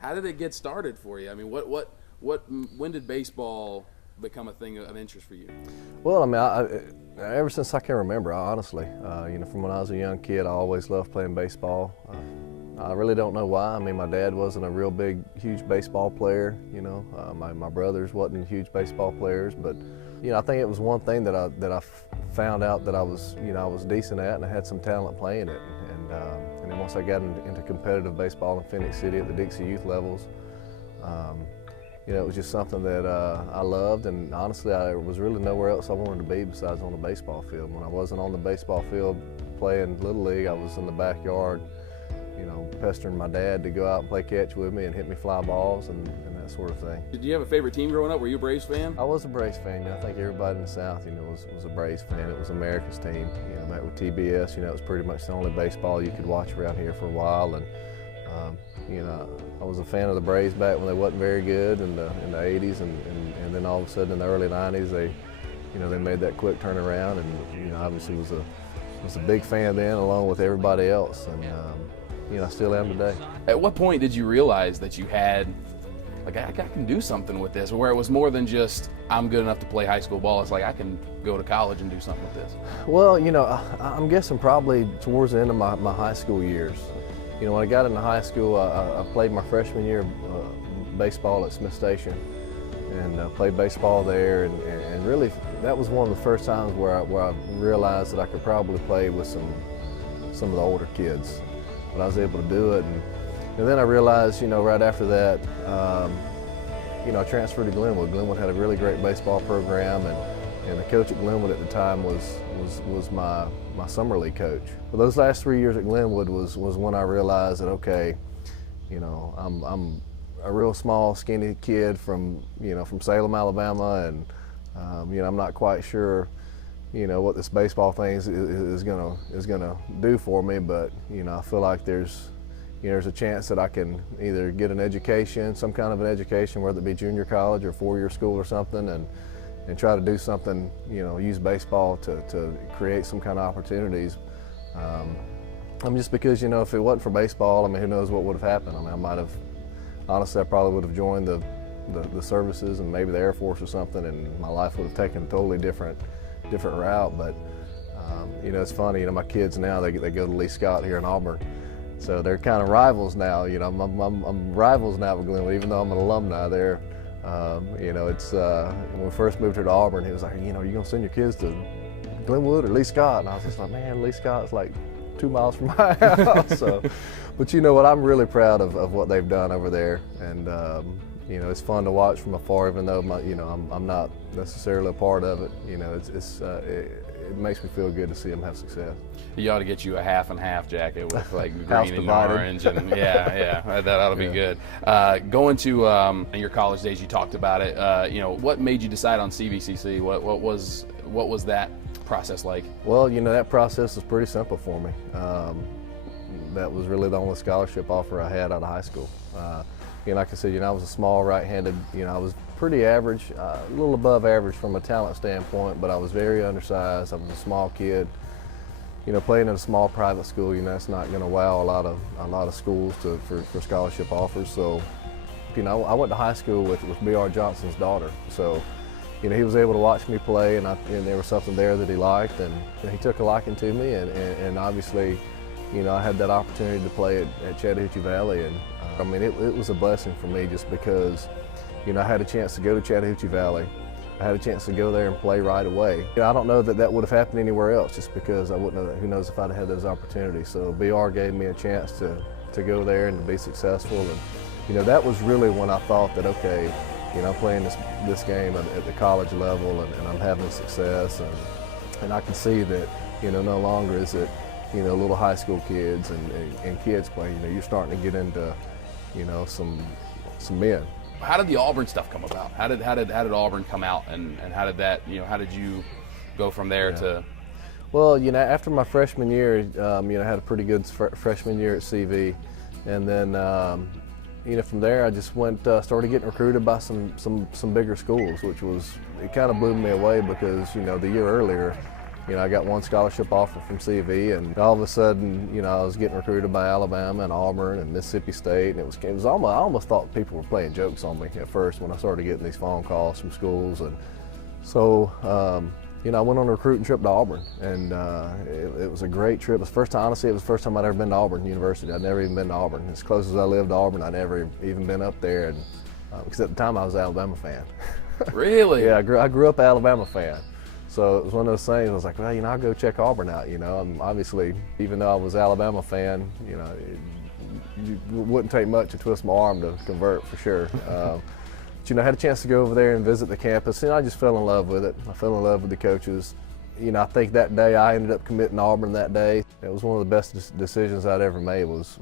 How did it get started for you? I mean, when did baseball become a thing of interest for you? Well, I mean, ever since I can remember, honestly, from when I was a young kid, I always loved playing baseball. I really don't know why. I mean, my dad wasn't a real big, huge baseball player. My brothers wasn't huge baseball players, but I think it was one thing that I found out that I was decent at, and I had some talent playing it. And then once I got into competitive baseball in Phoenix City at the Dixie youth levels, it was just something that I loved, and honestly, there was really nowhere else I wanted to be besides on the baseball field. When I wasn't on the baseball field playing Little League, I was in the backyard, pestering my dad to go out and play catch with me and hit me fly balls and that sort of thing. Did you have a favorite team growing up? Were you a Braves fan? I was a Braves fan. I think everybody in the South, was a Braves fan. It was America's team. Back with TBS, it was pretty much the only baseball you could watch around here for a while. And I was a fan of the Braves back when they wasn't very good in the 80s, and then all of a sudden in the early 90s, they made that quick turnaround, and obviously was a big fan then, along with everybody else, and I still am today. At what point did you realize that you had, I can do something with this, where it was more than just I'm good enough to play high school ball? It's like I can go to college and do something with this. Well, I'm guessing probably towards the end of my high school years. When I got into high school, I played my freshman year baseball at Smith Station, and played baseball there, and really that was one of the first times where I realized that I could probably play with some of the older kids. But I was able to do it, and then I realized, right after that, I transferred to Glenwood. Glenwood had a really great baseball program, and the coach at Glenwood at the time was my summer league coach. But those last 3 years at Glenwood was when I realized that, okay, I'm a real small, skinny kid from Salem, Alabama, and I'm not quite sure what this baseball thing is gonna do for me, but I feel like there's a chance that I can either get an education, some kind of an education, whether it be junior college or four-year school or something, and try to do something, use baseball to create some kind of opportunities. Just because, if it wasn't for baseball, who knows what would have happened. I probably would have joined the services and maybe the Air Force or something, and my life would have taken a totally different route. But it's funny, my kids now, they go to Lee Scott here in Auburn, so they're kind of rivals now. I'm rivals now with Glenwood, even though I'm an alumni there. When we first moved here to Auburn, he was like, you gonna send your kids to Glenwood or Lee Scott? And I was just like, man, Lee Scott's like 2 miles from my house. So, but what, I'm really proud of what they've done over there, and it's fun to watch from afar, even though I'm not necessarily a part of it. It makes me feel good to see them have success. You ought to get you a half and half jacket with like green and orange, and yeah, that ought to be good. Going to in your college days, you talked about it. What made you decide on CVCC? What was that process like? Well, that process was pretty simple for me. That was really the only scholarship offer I had out of high school. Like I said, I was a small right-handed. I was pretty average, a little above average from a talent standpoint, but I was very undersized. I was a small kid. Playing in a small private school, that's not going to wow a lot of schools for scholarship offers. So, I went to high school with B.R. Johnson's daughter. So, he was able to watch me play, and there was something there that he liked, and he took a liking to me, and obviously, I had that opportunity to play at Chattahoochee Valley, and it was a blessing for me just because, I had a chance to go to Chattahoochee Valley. I had a chance to go there and play right away. I don't know that would have happened anywhere else, just because I wouldn't know. Who knows if I'd have had those opportunities. So BR gave me a chance to go there and to be successful, and that was really when I thought that, okay, I'm playing this game at the college level, and I'm having success, and I can see that no longer is it little high school kids and kids playing. You're starting to get into some men. How did the Auburn stuff come about? How did Auburn come out, and how did that, how did you go from there to? Well, after my freshman year, I had a pretty good freshman year at CV, and then from there I just started getting recruited by some bigger schools, which it kind of blew me away because the year earlier, I got one scholarship offer from CV, and all of a sudden, I was getting recruited by Alabama and Auburn and Mississippi State, and it was almost, I almost thought people were playing jokes on me at first when I started getting these phone calls from schools. And so, I went on a recruiting trip to Auburn, and it was a great trip. It was the first time, honestly, it was the first time I'd ever been to Auburn University. I'd never even been to Auburn. As close as I lived to Auburn, I'd never even been up there, and because at the time I was an Alabama fan. Really? Yeah, I grew up an Alabama fan. So it was one of those things. I was like, well, I'll go check Auburn out. I'm obviously, even though I was an Alabama fan, it wouldn't take much to twist my arm to convert for sure. But I had a chance to go over there and visit the campus, and I just fell in love with it. I fell in love with the coaches. I think that day I ended up committing to Auburn that day. It was one of the best decisions I'd ever made was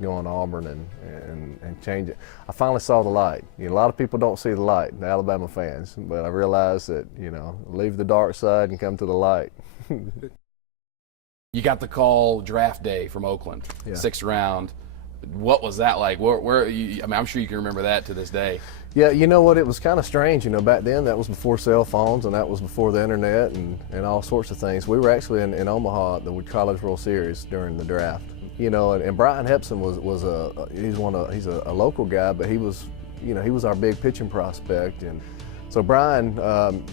going to Auburn and change it. I finally saw the light. A lot of people don't see the light, the Alabama fans, but I realized that, leave the dark side and come to the light. You got the call draft day from Oakland, yeah. 6th round. What was that like? I'm sure you can remember that to this day. Yeah, you know what? It was kind of strange. Back then that was before cell phones and that was before the internet and all sorts of things. We were actually in Omaha at the College World Series during the draft. And Brian Hepson he's a local guy, but he was our big pitching prospect. And so Brian,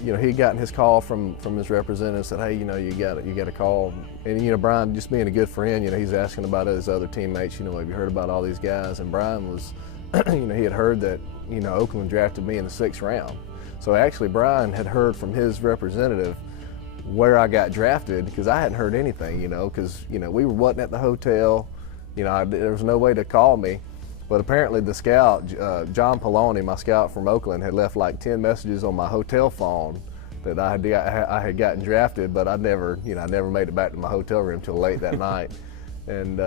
he'd gotten his call from his representative, said, hey, you got a call. And Brian, just being a good friend, he's asking about his other teammates. Have you heard about all these guys? And Brian was, he had heard that Oakland drafted me in the 6th round. So actually Brian had heard from his representative where I got drafted, because I hadn't heard anything, because we wasn't at the hotel. There was no way to call me. But apparently the scout, John Poloni, my scout from Oakland, had left like 10 messages on my hotel phone that I had gotten drafted, but I never made it back to my hotel room till late that night. And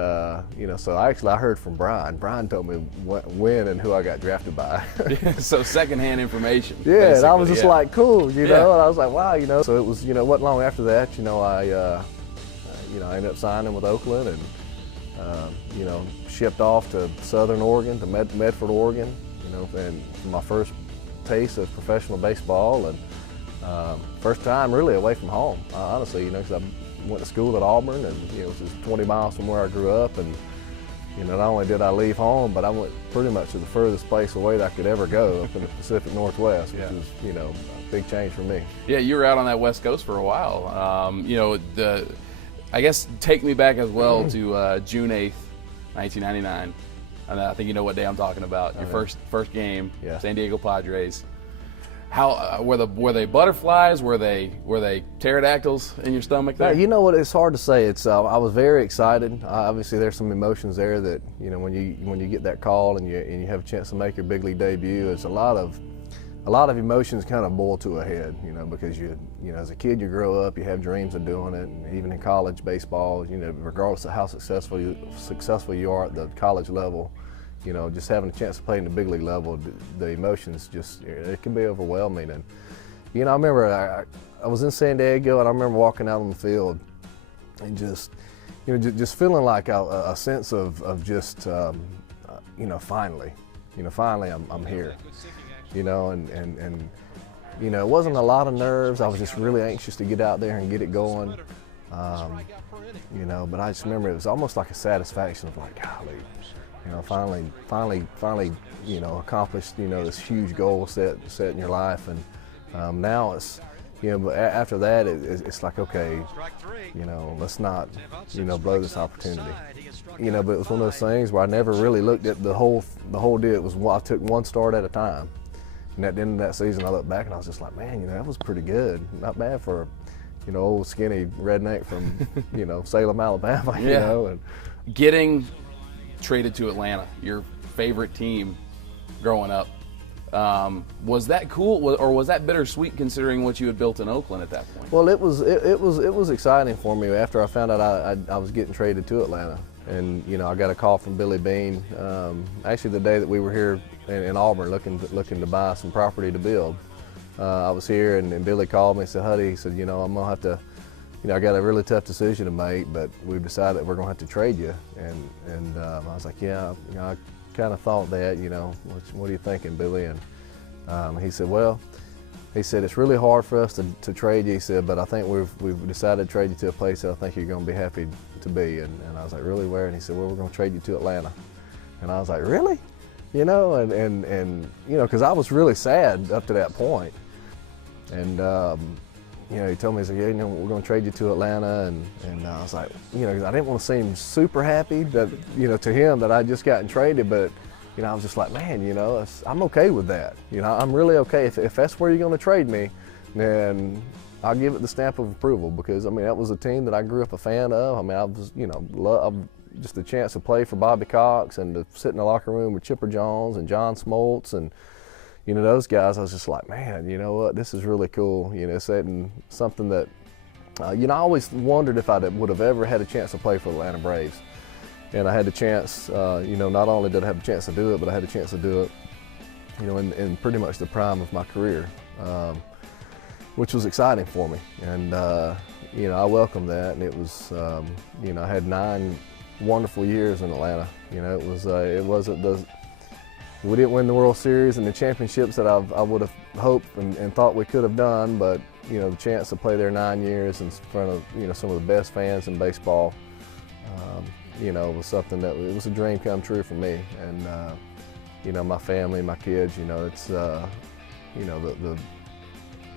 so I heard from Brian. Brian told me when and who I got drafted by. So secondhand information. Yeah, and I was just yeah. like, cool, and I was like, wow, So it was, it wasn't long after that, I ended up signing with Oakland and, shipped off to Southern Oregon, to Medford, Oregon, and for my first taste of professional baseball and first time really away from home, honestly, because I went to school at Auburn and, it was just 20 miles from where I grew up, and, not only did I leave home, but I went pretty much to the furthest place away that I could ever go up in the Pacific Northwest, which is, a big change for me. Yeah, you were out on that West Coast for a while. I guess take me back as well to June 8th, 1999. And I think you know what day I'm talking about. Your first game, yeah. San Diego Padres. How were they butterflies? Were they pterodactyls in your stomach there? You know what? It's hard to say. I was very excited. Obviously, there's some emotions there that when you get that call and you have a chance to make your big league debut. It's a lot of emotions kind of boil to a head. Because as a kid you grow up, you have dreams of doing it, and even in college baseball, regardless of how successful you are at the college level. Just having a chance to play in the big league level, the emotions it can be overwhelming. And, I remember I was in San Diego and I remember walking out on the field and just feeling like a sense of just, finally I'm here, and it wasn't a lot of nerves. I was just really anxious to get out there and get it going. But I just remember it was almost like a satisfaction of like, golly, finally, accomplished, this huge goal set in your life. And now it's, but after that, it's like, okay, let's not, blow this opportunity. But it was one of those things where I never really looked at the whole deal. It was, I took one start at a time. And at the end of that season, I looked back and I was just like, man, that was pretty good. Not bad for, old skinny redneck from, Salem, Alabama, And getting traded to Atlanta, your favorite team growing up, was that cool, or was that bittersweet considering what you had built in Oakland at that point? Well, it was exciting for me after I found out I was getting traded to Atlanta. And I got a call from Billy Bean, actually the day that we were here in Auburn looking to buy some property to build. I was here and Billy called me and said, Huddy, he said, I'm gonna have to, I got a really tough decision to make, but we've decided that we're gonna have to trade you. And I was like, yeah, I kind of thought that, what are you thinking, Billy? And he said, well, he said, it's really hard for us to trade you, he said, but I think we've decided to trade you to a place that I think you're going to be happy to be. And I was like, really, where? And he said, well, we're going to trade you to Atlanta. And I was like, really? You know, and you know, because I was really sad up to that point. And you know, he told me, he said, yeah, you know, we're going to trade you to Atlanta. And I was like, you know, I didn't want to seem super happy that, you know, to him that I just gotten traded, but you know, I was just like, man, you know, I'm okay with that. You know, I'm really okay. If that's where you're going to trade me, then I'll give it the stamp of approval, because, I mean, that was a team that I grew up a fan of. I mean, I was, you know, just the chance to play for Bobby Cox and to sit in the locker room with Chipper Jones and John Smoltz and, you know, those guys. I was just like, man, you know what, this is really cool. You know, it's something that, you know, I always wondered if I would have ever had a chance to play for the Atlanta Braves. And I had the chance, you know, not only did I have a chance to do it, but I had a chance to do it, you know, in pretty much the prime of my career, which was exciting for me. And, you know, I welcomed that, and it was, you know, I had 9 wonderful years in Atlanta. You know, it wasn't we didn't win the World Series and the championships that I would have hoped and thought we could have done, but, you know, the chance to play there 9 years in front of, you know, some of the best fans in baseball, you know, was something that, it was a dream come true for me. And, you know, my family, my kids, you know, it's, you know, the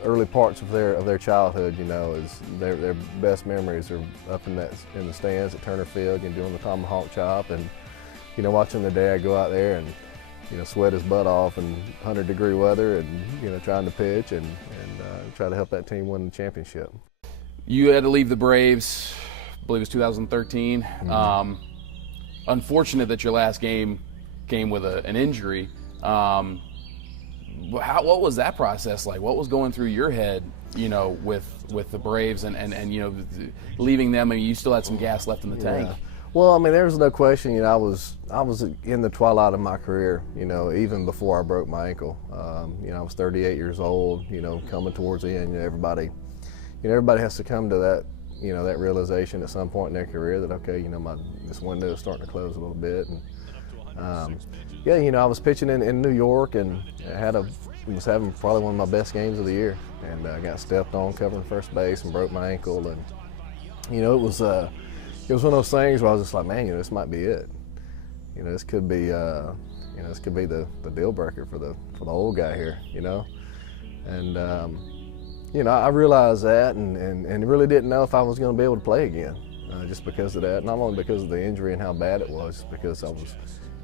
early parts of their childhood, you know, is their best memories are up in the stands at Turner Field and doing the tomahawk chop, and, you know, watching their dad go out there and, you know, sweat his butt off in 100-degree weather and, you know, trying to pitch and try to help that team win the championship. You had to leave the Braves, I believe it was 2013. Mm-hmm. Unfortunate that your last game came with an injury. What was that process like? What was going through your head, you know, with the Braves and you know, leaving them? I mean, you still had some gas left in the tank. Yeah. Well, I mean, there's no question. You know, I was in the twilight of my career. You know, even before I broke my ankle. You know, I was 38 years old. You know, coming towards the end. You know, everybody has to come to that. You know, that realization at some point in their career that, okay, you know, this window is starting to close a little bit. And yeah, you know, I was pitching in New York and was having probably one of my best games of the year, and I got stepped on covering first base and broke my ankle. And you know, it was one of those things where I was just like, man, you know, this might be it. You know, this could be you know, this could be the deal breaker for the old guy here. You know, and you know, I realized that and really didn't know if I was going to be able to play again, just because of that. Not only because of the injury and how bad it was, because I was,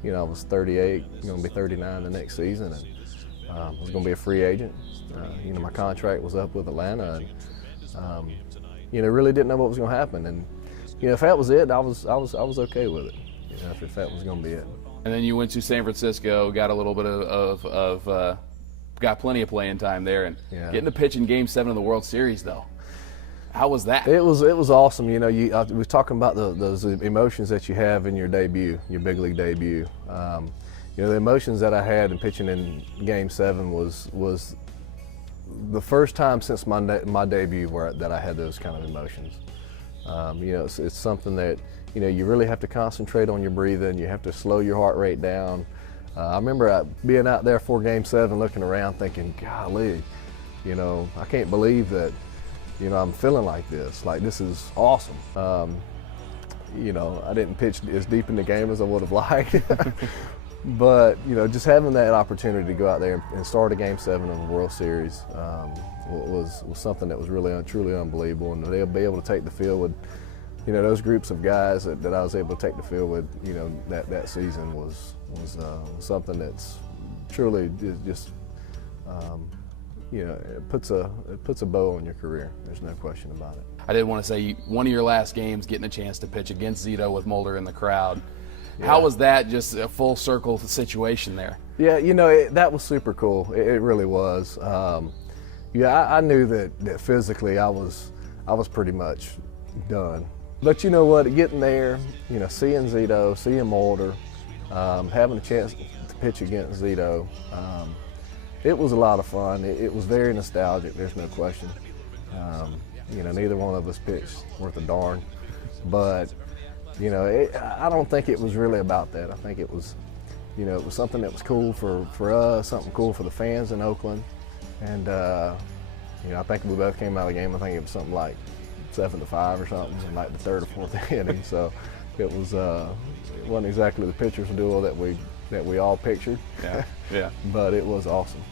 you know, I was 38, going to be 39 the next season, and I was going to be a free agent. You know, my contract was up with Atlanta, and you know, really didn't know what was going to happen. And you know, if that was it, I was okay with it. You know, if that was going to be it. And then you went to San Francisco, got a little bit of got plenty of playing time there, and getting to pitch in Game 7 of the World Series, though. How was that? It was awesome. You know, we were talking about those emotions that you have in your debut, your big league debut. You know, the emotions that I had in pitching in Game 7 was the first time since my debut that I had those kind of emotions. You know, it's something that, you know, you really have to concentrate on your breathing. You have to slow your heart rate down. I remember being out there for Game 7, looking around, thinking, golly, you know, I can't believe that, you know, I'm feeling like this. Like, this is awesome. You know, I didn't pitch as deep in the game as I would have liked. But, you know, just having that opportunity to go out there and start a Game 7 of the World Series was something that was really truly unbelievable. And they'll be able to take the field with, you know, those groups of guys that I was able to take the field with, you know, that season was something that's truly just, you know, it puts a bow on your career. There's no question about it. I did want to say, one of your last games, getting a chance to pitch against Zito with Mulder in the crowd. Yeah. How was that, just a full circle situation there? Yeah, you know, that was super cool. It really was. Yeah, I knew that physically I was pretty much done. But you know what, getting there, you know, seeing Zito, seeing Mulder, having a chance to pitch against Zito, it was a lot of fun. It was very nostalgic, there's no question. You know, neither one of us pitched worth a darn. But, you know, I don't think it was really about that. I think it was, you know, it was something that was cool for us, something cool for the fans in Oakland. And you know, I think we both came out of the game. I think it was something like 7-5 or something in like the third or fourth inning. So it wasn't exactly the pitcher's duel that we all pictured. Yeah, yeah. But it was awesome.